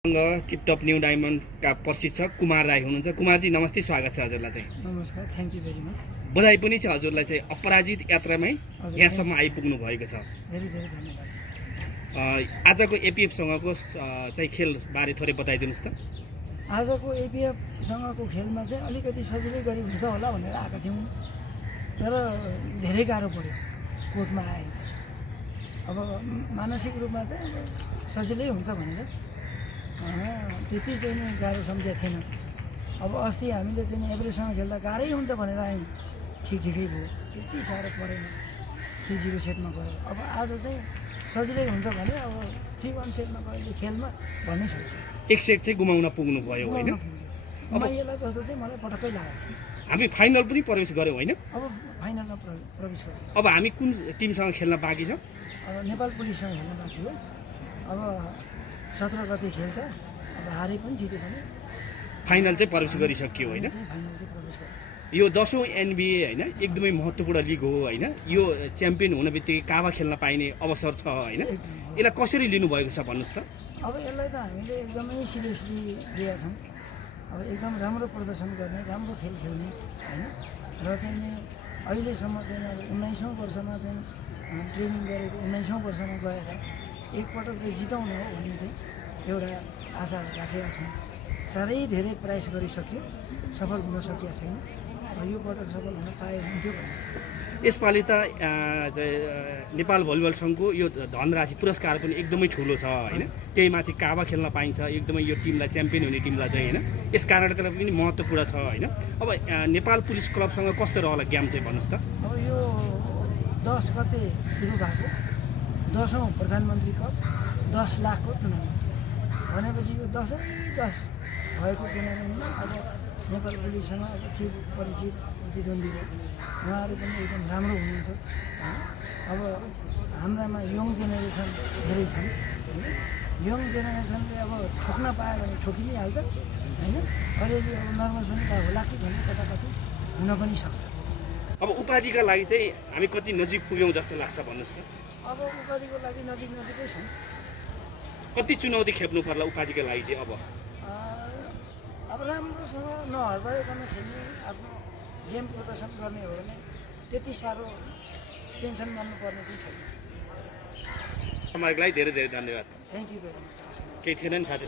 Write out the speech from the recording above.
Tiptop new डायमन्डका प्रशिक्षक कुमार राई हुनुहुन्छ। कुमारजी नमस्ते, स्वागत छ हजुरलाई चाहिँ। नमस्कार, थ्याङ्क यू भेरी मच। बधाई पनि छ हजुरलाई चाहिँ अपराजित यात्रामै यहाँसम्म आइपुग्नु भएको छ। धेरै धेरै धन्यवाद। आजको एपिएफसँगको चाहिँ खेलबारे थोरै बताइदिनुहोस् त। आजको एपिएफसँगको खेलमा चाहिँ अलिकति सजिलै गरी हुन्छ होला भनेर आएका थियौँ, तर धेरै गाह्रो पऱ्यो कोर्टमा आएर चाहिँ। अब मानसिक रूपमा चाहिँ सजिलै हुन्छ भनेर त्यति चाहिँ नि गाह्रो सम्झेको थिएन। अब अस्ति हामीले चाहिँ एभरेजसँग खेल्दा गाह्रै हुन्छ भनेर आयौँ, ठिकै भयो, त्यति साह्रो परेन 3-0 सेटमा गयो। अब आज चाहिँ सजिलै हुन्छ भने अब 3-1 सेटमा गयो खेलमा भन्नै सक्यो। एक सेट चाहिँ गुमाउन पुग्नु भयो होइन? गुमाइएला जस्तो चाहिँ मलाई पटक्कै लागेको थियो। हामी फाइनल पनि प्रवेश गऱ्यौँ होइन? अब फाइनलमा प्रवेश गऱ्यौँ। अब हामी कुन टिमसँग खेल्न बाँकी छ? अब नेपाल पुलिससँग खेल्न बाँकी हो। अब 17 गते खेल्छ। अब हारे पनि जिते पनि फाइनल चाहिँ प्रवेश गरिसक्यो होइन? फाइनल चाहिँ प्रवेश गर्यो। यो 10औं एनबिए होइन, एकदमै महत्त्वपूर्ण लिग हो होइन? यो च्याम्पियन हुन बित्तिकै काबा खेल्न पाइने अवसर छ होइन? यसलाई कसरी लिनुभएको छ भन्नुहोस् त। अब यसलाई त हामीले एकदमै सिरियसली लिएका छौँ। अब एकदम राम्रो प्रदर्शन गर्ने, राम्रो खेल खेल्ने होइन? र चाहिँ नि अहिलेसम्म चाहिँ अब 19औं वर्षमा चाहिँ ट्रेनिङ गरेको, 19औं वर्षमा गएर एकपटक चाहिँ जिताउनु हो भन्ने चाहिँ एउटा आशा राखेका छौँ। साह्रै धेरै प्रयास गरिसक्यो, सफल हुन सकिएको छैन। यो पटक सफल हुन पाए हुन्थ्यो भन्ने छ। यसपालि त नेपाल भलिबल सङ्घको यो धनराशि पुरस्कार पनि एकदमै ठुलो छ होइन? त्यही माथि काबा खेल्न पाइन्छ, एकदमै यो टिमलाई च्याम्पियन हुने टिमलाई चाहिँ होइन? यस कारणले पनि महत्त्वपूर्ण छ होइन? अब नेपाल पुलिस क्लबसँग कस्तो रहला गेम चाहिँ भन्नुहोस् त। अब यो 10 गते सुरु भएको 10औं प्रधानमन्त्री कप 10 लाखको टुर्नामेन्ट भनेपछि यो 10 भएको टुर्नामेन्टमा अब नेपाल पुलिससँग अब चिफ परिचित प्रतिद्वन्द्वीहरू उहाँहरू पनि एकदम राम्रो हुनुहुन्छ। अब हाम्रामा यङ जेनेरेसन धेरै छन् होइन? यङ जेनेरेसनले अब ठोक्न पायो भने ठोकि नै हाल्छ होइन? अलिअलि अब नर्भस पनि त होला कि भन्ने कताकति हुन पनि सक्छ। अब उपाधिका लागि चाहिँ हामी कति नजिक पुग्यौँ जस्तो लाग्छ भन्नुहोस् त। अब उपाधिको लागि नजिकै छौँ। कति चुनौती खेप्नु पर्ला उपाधिका लागि चाहिँ? अब राम्रोसँग नहर्बाइकन खेल्ने, आफ्नो गेम प्रदर्शन गर्ने हो भने त्यति साह्रो टेन्सन मान्नुपर्ने चाहिँ छैन। तपाईँलाई धेरै धेरै धन्यवाद। Thank you very much. केही थिएन नि साथी?